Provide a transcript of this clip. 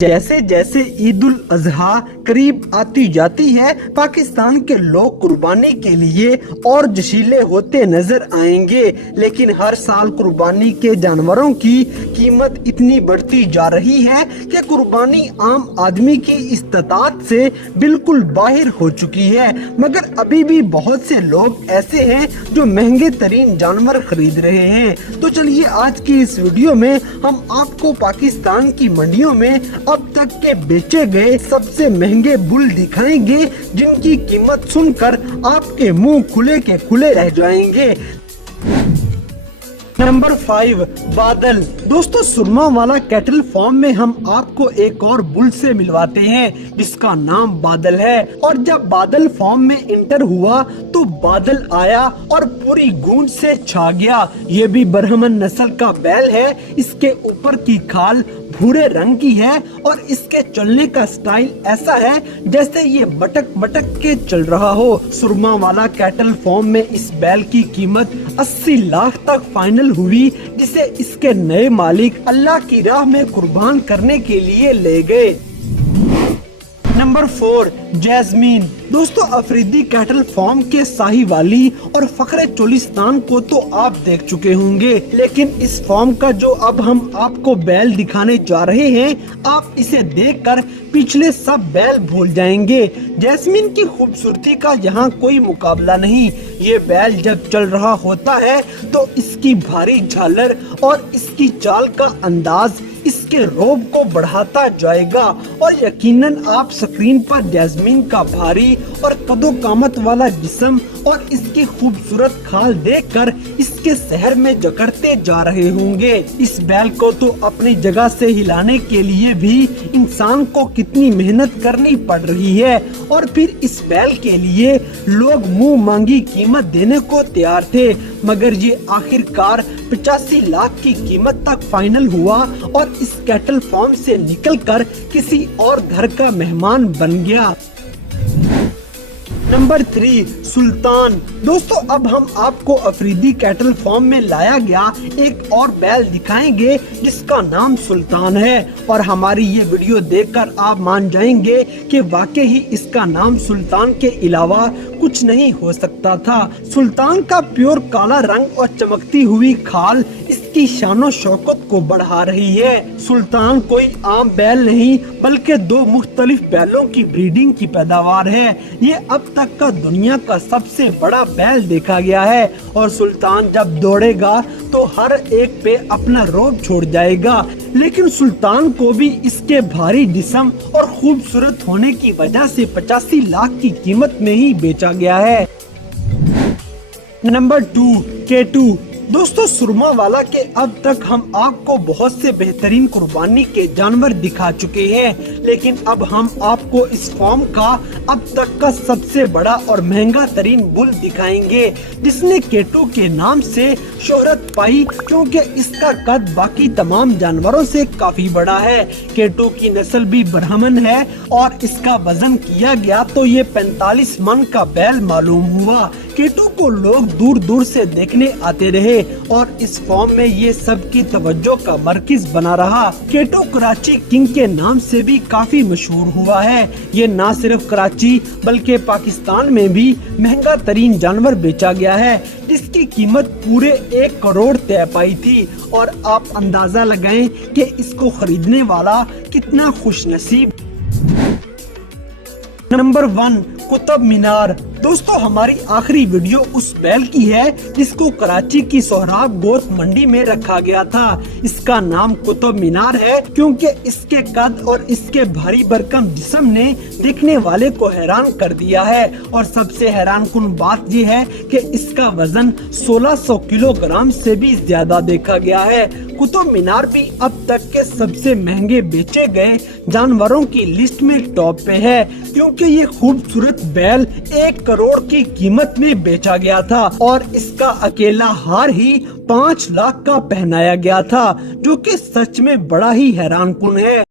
जैसे जैसे ईद उल अजहा करीब आती जाती है, पाकिस्तान के लोग कुर्बानी के लिए और जशीले होते नजर आएंगे। लेकिन हर साल कुर्बानी के जानवरों की कीमत इतनी बढ़ती जा रही है कि कुर्बानी आम आदमी की इस्तात से बिल्कुल बाहर हो चुकी है। मगर अभी भी बहुत से लोग ऐसे हैं जो महंगे तरीन जानवर खरीद रहे हैं। तो चलिए आज की इस वीडियो में हम आपको पाकिस्तान की मंडियों में अब तक के बेचे गए सबसे महंगे बुल दिखाएंगे, जिनकी कीमत सुनकर आपके मुंह खुले के खुले रह जाएंगे। नंबर 5, बादल। दोस्तों, सुरमा वाला कैटल फार्म में हम आपको एक और बुल से मिलवाते हैं जिसका नाम बादल है। और जब बादल फार्म में इंटर हुआ तो बादल आया और पूरी गूंज से छा गया। ये भी बरहमन नस्ल का बैल है। इसके ऊपर की खाल भूरे रंग की है और इसके चलने का स्टाइल ऐसा है जैसे ये बटक बटक के चल रहा हो। सुरमा वाला कैटल फार्म में इस बैल की कीमत 80 लाख तक फाइनल हुई, जिसे इसके नए मालिक अल्लाह की राह में कुर्बान करने के लिए ले गए। Number 4, jasmine. दोस्तों, अफरीदी कैटल फार्म के साहिवाली और फखरे चोलिस्तान को तो आप देख चुके होंगे, लेकिन इस फार्म का जो अब हम आपको बैल दिखाने जा रहे हैं, आप इसे देखकर पिछले सब बैल भूल जाएंगे। जैस्मीन की खूबसूरती का यहाँ कोई मुकाबला नहीं। ये बैल जब चल रहा होता है तो इसकी भारी झालर और इसकी चाल का अंदाज इसके रोब को बढ़ाता जाएगा और यकीनन आप स्क्रीन पर जैस्मीन का भारी और कदो कामत वाला जिस्म और इसकी खूबसूरत खाल देखकर इसके शहर में जकड़ते जा रहे होंगे। इस बैल को तो अपनी जगह से हिलाने के लिए भी इंसान को कितनी मेहनत करनी पड़ रही है और फिर इस बैल के लिए लोग मुंह मांगी कीमत देने को तैयार थे। मगर ये आखिरकार 85 लाख की कीमत तक फाइनल हुआ और इस कैटल फार्म से निकलकर किसी और घर का मेहमान बन गया। नंबर 3, सुल्तान। दोस्तों, अब हम आपको अफरीदी कैटल फार्म में लाया गया एक और बैल दिखाएंगे जिसका नाम सुल्तान है। और हमारी ये वीडियो देखकर आप मान जाएंगे कि वाकई ही इसका नाम सुल्तान के अलावा कुछ नहीं हो सकता था। सुल्तान का प्योर काला रंग और चमकती हुई खाल इसकी शानो शौकत को बढ़ा रही है। सुल्तान कोई आम बैल नहीं बल्कि 2 मुख्तलिफ बैलों की ब्रीडिंग की पैदावार है। ये अब तक का दुनिया का सबसे बड़ा बैल देखा गया है और सुल्तान जब दौड़ेगा तो हर एक पे अपना रोब छोड़ जाएगा। लेकिन सुल्तान को भी इसके भारी जिस्म और खूबसूरत होने की वजह से 85 लाख की कीमत में ही बेचा गया है। नंबर 2, केटू। दोस्तों, सुरमा वाला के अब तक हम आपको बहुत से बेहतरीन कुर्बानी के जानवर दिखा चुके हैं, लेकिन अब हम आपको इस फार्म का अब तक का सबसे बड़ा और महंगा तरीन बुल दिखाएंगे जिसने केटू के नाम से शोहरत पाई, क्योंकि इसका कद बाकी तमाम जानवरों से काफी बड़ा है। केटू की नस्ल भी ब्राह्मण है और इसका वजन किया गया तो ये 45 मन का बैल मालूम हुआ। केटू को लोग दूर दूर से देखने आते रहे और इस फार्म में ये सबकी तवज्जो का मरकज बना रहा। केटू कराची किंग के नाम से भी काफी मशहूर हुआ है। ये न सिर्फ कराची बल्कि पाकिस्तान में भी महंगा तरीन जानवर बेचा गया है, जिसकी कीमत पूरे 1 करोड़ तय पाई थी। और आप अंदाजा लगाएं कि इसको खरीदने वाला कितना खुशनसीब। नंबर 1, कुतुब मीनार। दोस्तों, हमारी आखिरी वीडियो उस बैल की है जिसको कराची की सोहराब गोश्त मंडी में रखा गया था। इसका नाम कुतुब मीनार है क्योंकि इसके कद और इसके भारी भरकम जिस्म ने देखने वाले को हैरान कर दिया है। और सबसे हैरान कुन बात ये है कि इसका वजन 1600 किलोग्राम से भी ज्यादा देखा गया है। कुतुब मीनार भी अब तक के सबसे महंगे बेचे गए जानवरों की लिस्ट में टॉप पे है, क्योंकि ये खूबसूरत बैल 1 करोड़ की कीमत में बेचा गया था और इसका अकेला हार ही 5 लाख का पहनाया गया था, जो कि सच में बड़ा ही हैरान कुन है।